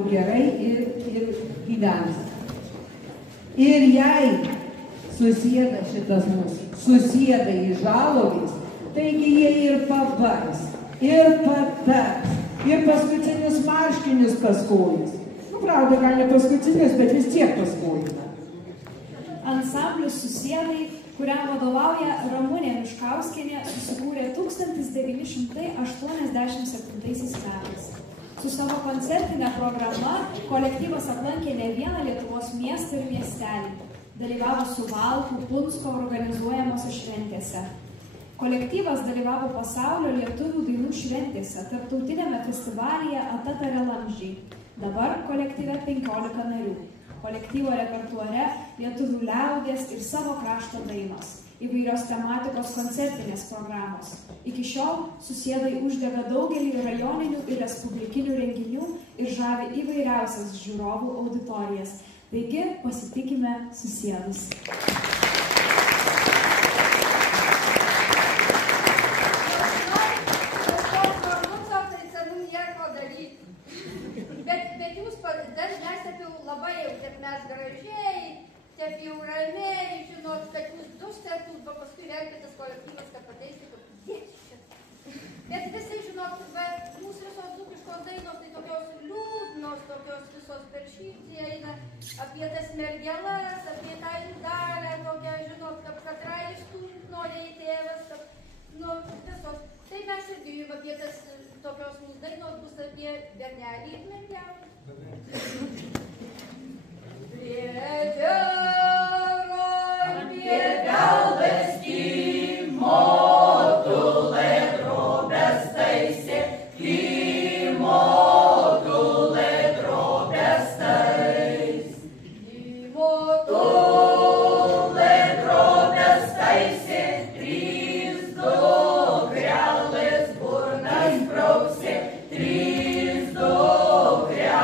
gerai ir gyvens. Ir jei susėda šitas mūsų, susėda į žalogis, taigi jie ir pabars, ir patars, ir paskutinius marškinius paskolis. Nu, pravda, gal ne paskutinius, bet vis tiek paskolina. Ansamblis Susėdai, kuriam vadovauja Ramunė Miškauskienė, susikūrė 1987 metais. Su savo koncertinė programa kolektyvas aplankė ne vieną Lietuvos miestą ir miestelį. Dalyvavo Suvalkų, Punsko organizuojamose šventėse. Kolektyvas dalyvavo pasaulio lietuvių dainų šventėse, tarptautinėme festivalyje Atatare Lamžiai. Dabar kolektyve 15 narių. Kolektyvo repertuare lietuvių liaudies ir savo krašto dainos, įvairios tematikos koncertinės programos. Iki šiol Susėdai uždega daugelį rajoninių ir respublikinių renginių ir žavi įvairiausias žiūrovų auditorijas. Taigi pasitikime Susėdus. Bet jūs dažniausiai labai jau, kad mes gražiai, taip jau ramiai, žinot, kad jūs duštetų, o paskui verkėtas kolektyvas, kad pateikti, kad dėčiat. Bet visai, žinot, mūsų visos dzūkiškos dainos, tai tokios liūdnos, tokios visos per širdį eina apie tas mergelas, apie tą indalę, tokią, žinot, kad raistumt nori į tėvas, kad, nu, visos. Tai mes irgi jums apie tas tokios mūsų dainos bus apie bernelį ir mergelį. Prie galvės motulė drobės taisė, motulė drobės tais. Motulė drobės taisė, trys dukrelės burnas brausė, trys dukrelės.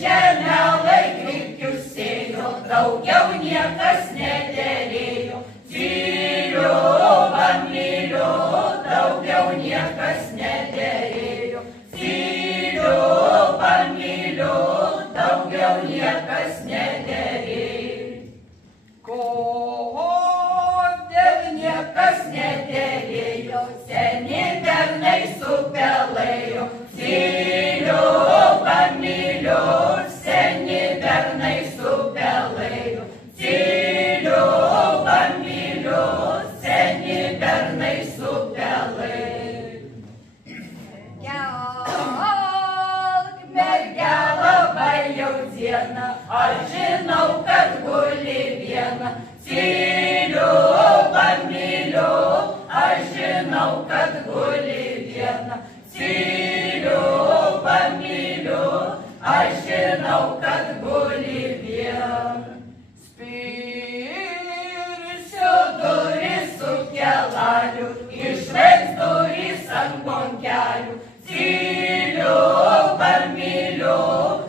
žemę laikrikius sėjo, daugiau niekas nederėjo. Zyliu, bambiliu, daugiau niekas nederėjo. Zyliu, bambiliu, daugiau niekas nederėjo. Kodėl niekas nederėjo, seni bernai supelėjo. Zyliu, bambiliu, seni bernai supelėjo. Zyliu, bambiliu, seni bernai supelėjo. Mergelė labai jau diena, aš žinau, kad guli viena. Zyliu, bambiliu, aš žinau, kad guli viena. Zyliu, bambiliu, aš žinau, kad guli viena. Spirsiu duris su kelaliu, išleis duris ant bonkelių. Zyliu, bambiliu,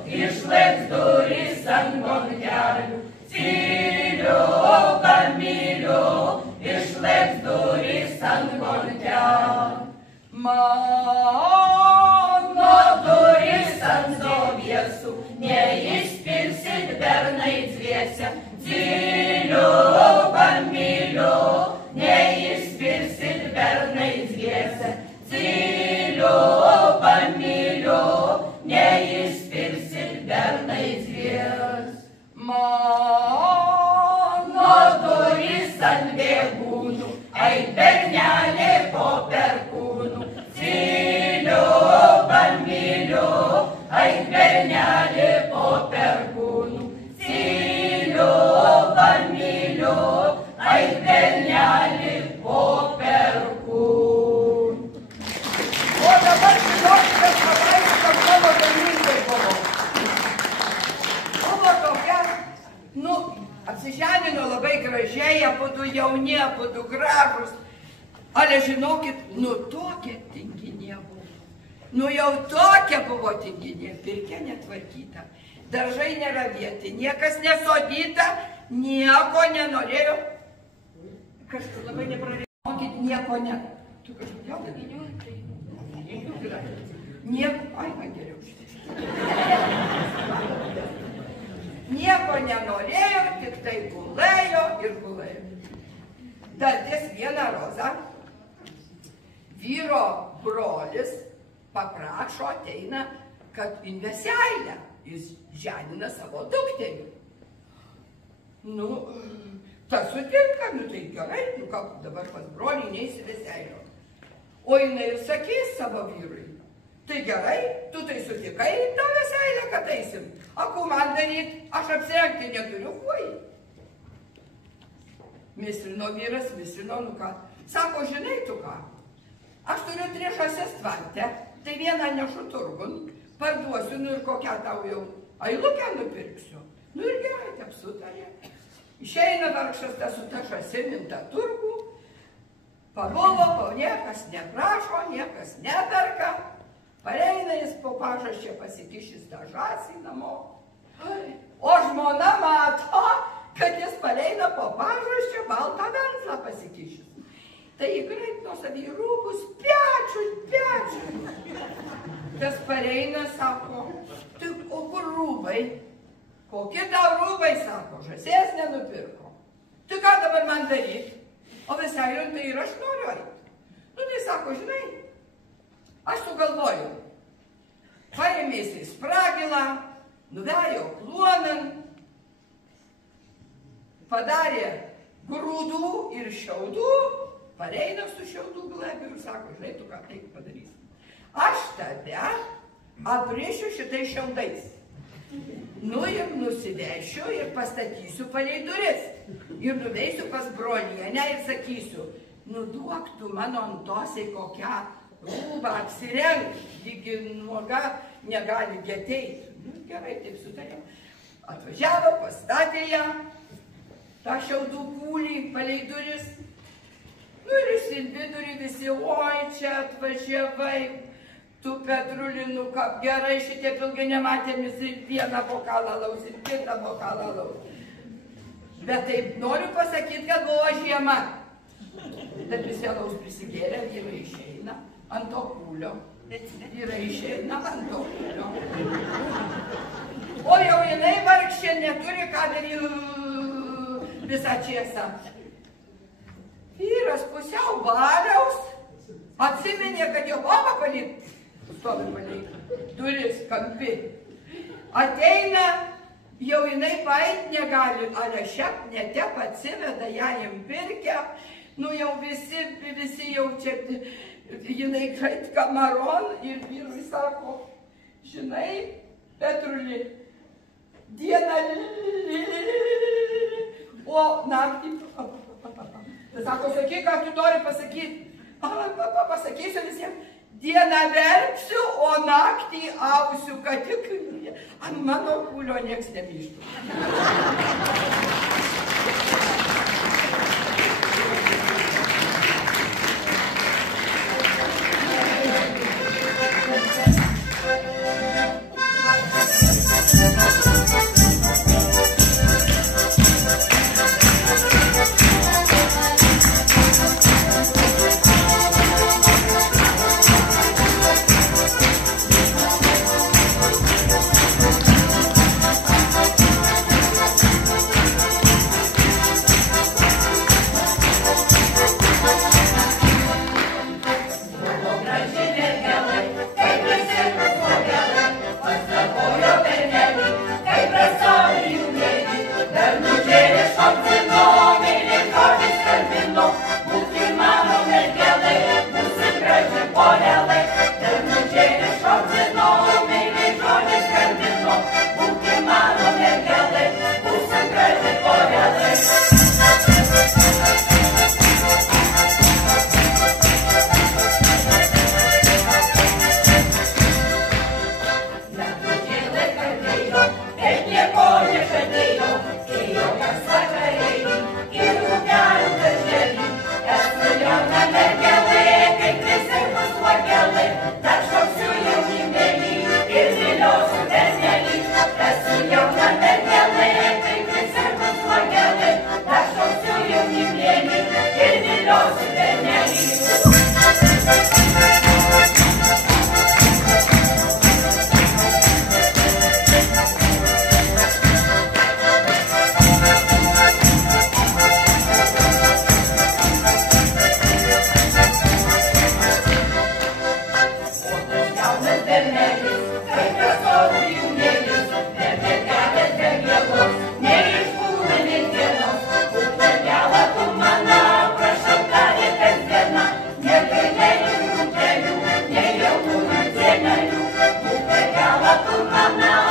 išleis duris ant bonkelių. Zyliu, bambiliu, išleis duris ant bonkelių. Mano duris ant zoviesų, neišpirsit bernai dviese. Zyliu, bambiliu, neišpirsit bernai dviese. Zyliu, bambiliu, neišpirsit bernai dviese. Mano duris ant bėgūnų, ai bernelė po perkūnų. Zyliu, bambiliu, ai bernelė po perkūnų. Zyliu, bambiliu, ai bernelė po perkūnų. O dabar žinokite, kad mano dalykai buvo. Buvo tokia, apsižemino labai gražiai, abudu jauni, abudu gražus. Ale žinokit, tokia tinginė buvo. Jau tokia buvo tinginė, pirkia netvarkyta. Daržai neravėti, niekas nesodyta, nieko nenorėjo. Kažkur labai neprarėmokit, nieko ne. Tu kažkur jau daviniu? Nieko, ai, man geriau šitai. Nieko nenorėjo, tik tai gulėjo ir gulėjo. Daltis vieną rozą, vyro brolis paprašo, ateina, kad inveseilę, jis ženina savo dukterį. Tas sutinka, tai gerai, ką dabar pas brolį neįsi veseilio. O jinai ir sakys savo vyrui, tai gerai, tu tai sutikai tą veseilę, kad eisim. Aku man daryt, aš apsirengti neturiu kuoj. Mislino vyras, mislino, ką. Sako, žinai tu ką, aš turiu 3 žąsis tvarte, tai vieną nešu turgun, parduosiu, ir kokią tau jau ailukę nupirksiu. Ir gerai, taip sutarė. Išeina vargšas tas su ta žąsim į tą turgų, pabuvo, niekas neprašo, niekas neperka. Pareina jis po pažasčia pasikišęs tą žąsį namo. O žmona mato, kad jis pareina po pažasčia baltą venslą pasikišęs. Tai greit nuo savį rūbus, pečius. Tas pareina, sako, tai o kur rūbai? Kokie tau rūbai, sako, žąsies nenupirko. Tai ką dabar man daryti? O visai tai ir aš noriu eiti. Tai sako, žinai, aš sugalvoju. Paėmės į spragilą, nuvejo kluonan, padarė grūdų ir šiaudų, pareina su šiaudų glebiu ir sako, žinai, tu ką taip padarysi. Aš tave aprišiu šitais šiaudais. Ir nusivešiu ir pastatysiu palei duris. Ir nuveisiu pas brolienę ir sakysiu, duok tu mano antosiai kokią rūbą apsirengt, lygi nuoga negali geteit. Gerai, taip sutarėm. Atvažiavo, pastatė ją, tą šiaudų kūlį palei duris. Ir iš vidurį visi, oi, čia atvažiavai, Tu, Petrulinų, kaip gerai šitie ilgai nematėm, jis vieną bokalą alaus ir kitą bokalą alaus. Bet taip noriu pasakyti, kad buvo žiema. Bet visi alaus prisigėrė, vyrai išeina ant to kūlio. Vyrai išeina ant to kūlio. O jau jinai vargšė neturi ką daryti visą čiesą. Vyras pusiau baliaus atsiminė, kad jo baba palik. Stovi palik. Duris kampi. Ateina, jau jinai paeit negali, ale šiap netep atsiveda ją impirkę. Nu jau visi jau čia, jinai greit kamaron ir vyrui sako, žinai, Petruli, dieną, o naktį, sako, sakyk, ką tu nori pasakyti. Pasakysiu visiems, dieną verksiu, o naktį ausiu, kad tik ant mano kūlio nieks nemyštų. Mama